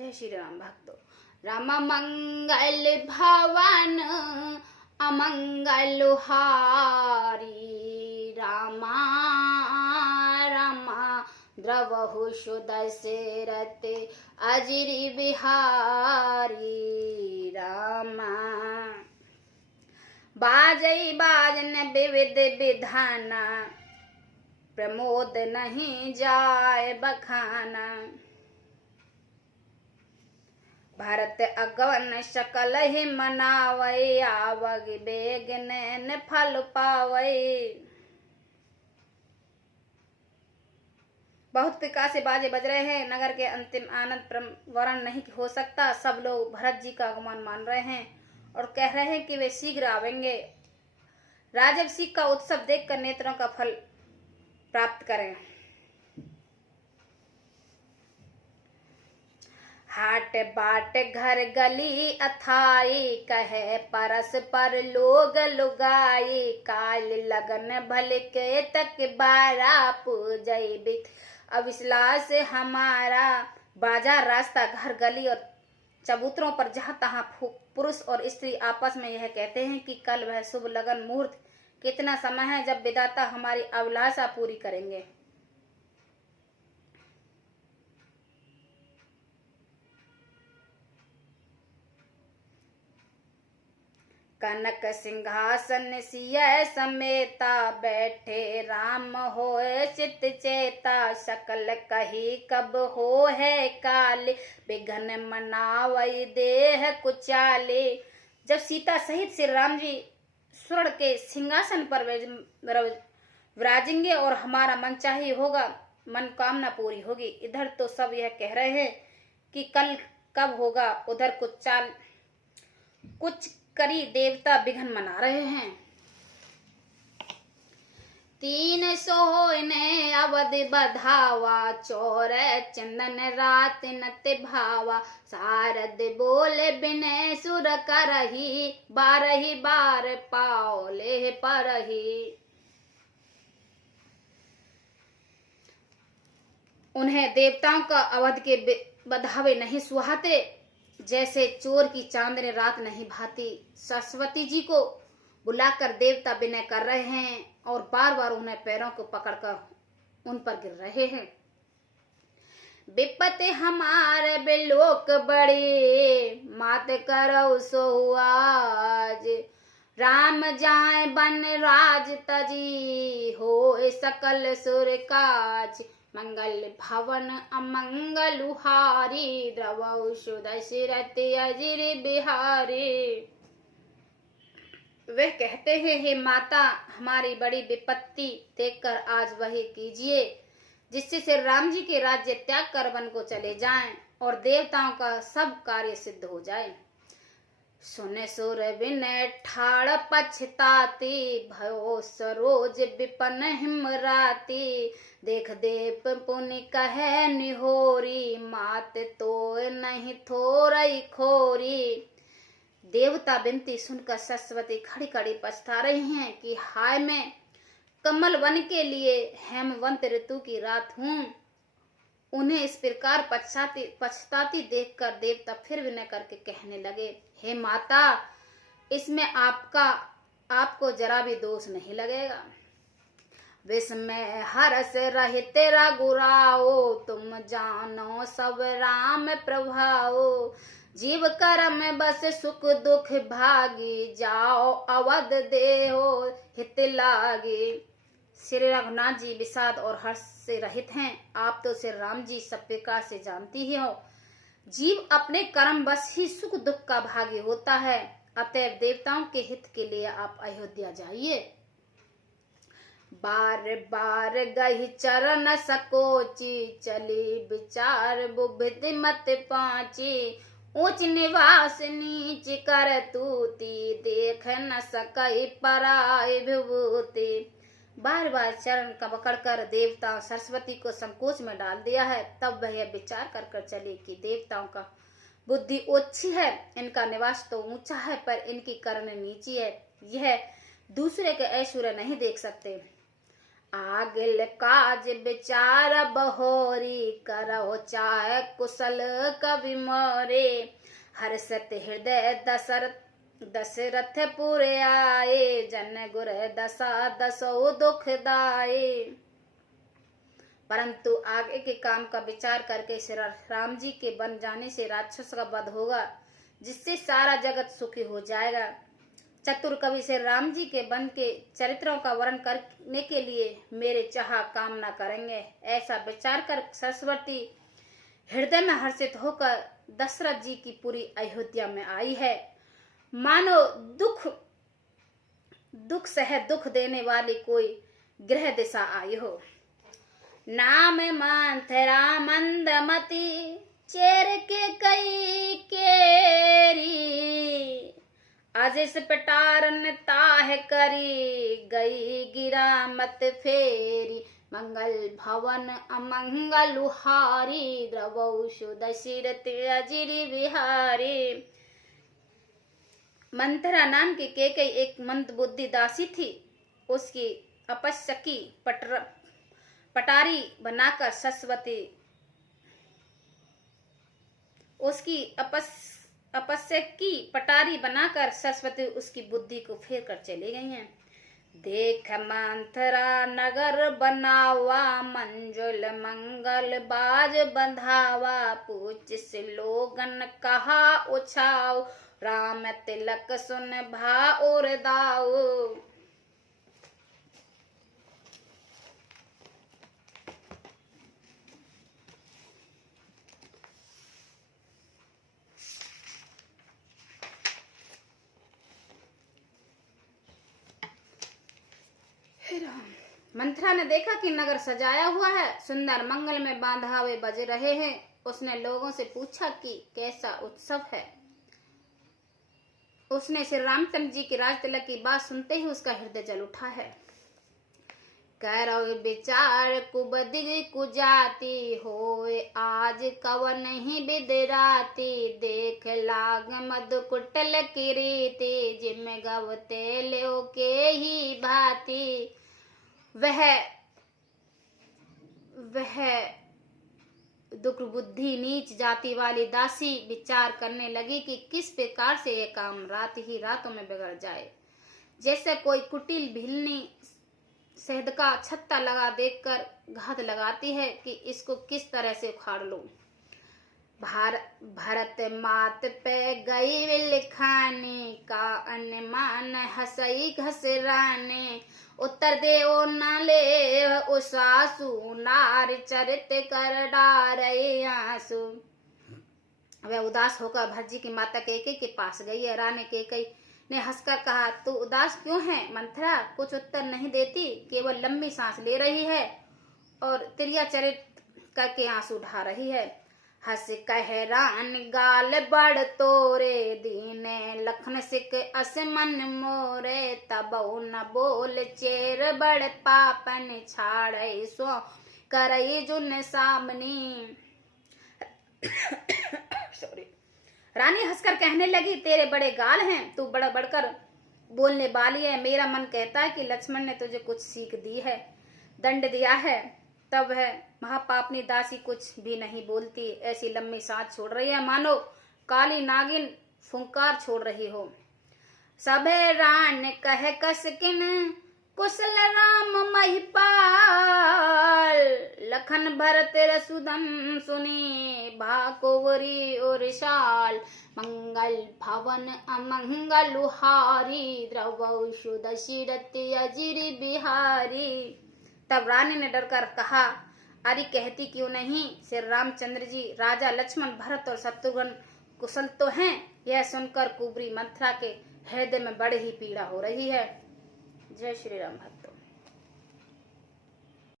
जय श्री राम भक्तों। राम मंगल भवन अमंगल हारी, रामा रामा द्रवहु सुदशरथ अजिरि बिहारी, रामा। बाजई बाजन विविध विधाना, प्रमोद नहीं जाय बखाना। भरत अगवन सकल ही मनावै, आवग बेग नैन फल पावै। बहुत प्रकार से बाजे बज रहे हैं। नगर के अंतिम आनंद वर्णन नहीं हो सकता। सब लोग भरत जी का आगमन मान रहे हैं और कह रहे हैं कि वे शीघ्र आवेंगे। राजवंशी का उत्सव देखकर नेत्रों का फल प्राप्त करें। हाट बाट घर गली अथाई, कहे परस्पर लोग लुगाई। काल लगन भल के तक बारा, पूजई बित अविश्वास हमारा। बाजार रास्ता घर गली और चबूतरों पर जहाँ तहाँ पुरुष और स्त्री आपस में यह कहते हैं कि कल वह शुभ लगन मुहूर्त कितना समय है जब विधाता हमारी अभिलाषा पूरी करेंगे। कनक सिंहासन सिय समेता, बैठे राम होए चित चेता। सकल कही कब हो है काल, विघ्न मनावई देह कुचाले। जब सीता सहित श्री राम जी स्वर्ण के सिंहासन पर विराजेंगे और हमारा मनचाही होगा, मनोकामना पूरी होगी। इधर तो सब यह कह रहे हैं कि कल कब होगा, उधर कुछ करी देवता विघ्न मना रहे हैं। 300 ने अवध बधावा, चौर चंदन रात नत भावा। सारद बोले बिने सुर करही, 12 बार पाओले परही। उन्हें देवताओं का अवध के बधावे नहीं सुहाते, जैसे चोर की चांदनी रात नहीं भाती। सरस्वती जी को बुलाकर देवता विनय कर रहे हैं और बार बार उन्हें पैरों को पकड़कर उन पर गिर रहे हैं। विपत्ति हमारे बिलोक बड़ी, मात करो सो आज। राम जाए बन राज तजी, हो सकल सुर काज। मंगल भवन अमंगल हारी, द्रवहु सुदशरथ अजिरि बिहारी। वे कहते हैं, हे माता, हमारी बड़ी विपत्ति देखकर आज वही कीजिए जिससे श्री राम जी के राज्य त्याग कर वन को चले जाएं और देवताओं का सब कार्य सिद्ध हो जाए। सुने सुर विनय ठाड़ पछताती, भयो सरोज विपन हिमराती। देख देव पुनि कहे निहोरी, मात तो नहीं थोरई खोरी। देवता विनती सुनकर सरस्वती खड़ी खड़ी पछता रही हैं कि हाय, मैं कमल वन के लिए हेमवंत ऋतु की रात हूँ। उन्हें इस प्रकार पछताती देखकर देवता फिर विनय करके कहने लगे, हे माता, इसमें आपको जरा भी दोष नहीं लगेगा। विस्मय हर्ष रहित रघुराओ, तुम जानो सब राम प्रभाओ। जीव कर्म बस सुख दुख भागी, जाओ अवध देहो हित लागी। श्री रघुनाथ जी विषाद और हर्ष से रहित हैं। आप तो श्री राम जी सब प्रकार से जानती ही हो। जीव अपने कर्म बस ही सुख दुख का भागी होता है। अतएव देवताओं के हित के लिए आप अयोध्या जाइए। बार बार गही चरण सकोची, चली विचार बुद्धि मत पाची। ऊंच निवास नीच कर तूती, देख न सकई पराई विभूति। बार बार चरण का पकड़कर देवता सरस्वती को संकोच में डाल दिया है। तब वह विचार कर चले कि देवताओं का बुद्धि ओछी है, इनका निवास तो ऊंचा है पर इनकी करण नीची है। यह दूसरे के ऐश्वर्य नहीं देख सकते। आगिल काज विचार बहोरी, करहो चाहे कुशल कवि मोरे। हर्षत हृदय दशरथ पुरे आए, जन गुर दशा दसो दुखदाये। परंतु आगे के काम का विचार करके श्री राम जी के बन जाने से राक्षस का वध होगा, जिससे सारा जगत सुखी हो जाएगा। चतुर कवि श्री राम जी के वन के चरित्रों का वर्णन करने के लिए मेरे चाह कामना करेंगे। ऐसा विचार कर सरस्वती हृदय में हर्षित होकर दशरथ जी की पूरी अयोध्या में आई है। मानो दुख सह दुख देने वाली कोई ग्रह दिशा आई हो। नाम मंथरा मंदमती, चेर के कई केरी। आजिस पटारन ताह करी, गई गिरा मत फेरी। मंगल भवन अमंगल हारी, द्रवौषु दशरथ अजिर बिहारी। मंथरा नाम की केकई एक मंदबुद्धि दासी थी। उसकी अपस्यकी पटारी बनाकर सरस्वती उसकी बुद्धि को फेर कर चली गई हैं। देख मंथरा नगर बनावा, मंजुल मंगल बाज बंधावा। पूछ से लोगन कहा उछाओ, राम तिलक सुन भा और दाओ। मंथरा ने देखा कि नगर सजाया हुआ है, सुंदर मंगल में बांधावे बज रहे हैं। उसने लोगों से पूछा कि कैसा उत्सव है। उसने श्री रामचंद्र जी के राज तिलक की बात सुनते ही उसका हृदय जल उठा है। करो विचार कुबदिग कुजाती, होए आज कवन ही बिदराती। देख लाग मधु कुटल की रीति, जिम गवते लो के ही भांति। वह दुर्बुद्धि नीच जाति वाली दासी विचार करने लगी कि किस प्रकार से यह काम रात ही रातों में बिगड़ जाए। जैसे कोई कुटिल भिलनी शहद का छत्ता लगा देखकर घात लगाती है कि इसको किस तरह से उखाड़ लो। भरत मात पे गई लिखाने, का अनुमान हसई घसराने। उत्तर दे ओ न ले ओ सासू, नार चरित कर डारे आंसू। वह उदास होकर भरत जी की माता कैकेयी के पास गई है। रानी कैकेयी ने हंसकर कहा, तू उदास क्यों है मंथरा? कुछ उत्तर नहीं देती, केवल लंबी सांस ले रही है और तिरिया चरित करके आंसू ढा रही है। हंस कह रान गाल बड़ तोरे, दीने लखन सिक असमन मोरे। तबौ न बोल चेर बड़ पापन, छाड़े सो करई जुन सामनी। सॉरी। रानी हंसकर कहने लगी, तेरे बड़े गाल हैं, तू बड़ा बढ़कर बोलने वाली है। मेरा मन कहता है कि लक्ष्मण ने तुझे कुछ सीख दी है, दंड दिया है। तब है महापापनी दासी कुछ भी नहीं बोलती, ऐसी लंबी सांस छोड़ रही है मानो काली नागिन फुंकार छोड़ रही हो। सबे रान कह कसकिन, कुशल राम महिपाल। लखन भरत रसुदन सुनी, भाकोवरी और शाल। मंगल भवन अमंगल हारी, द्रवौषु दशरथ अजिर बिहारी। तब रानी ने डरकर कहा, अरे कहती क्यों नहीं? श्री रामचंद्र जी, राजा लक्ष्मण, भरत और शत्रुघ्न कुशल तो हैं। यह सुनकर कुबरी मंथरा के हृदय में बड़ी ही पीड़ा हो रही है। जय श्री राम भक्त।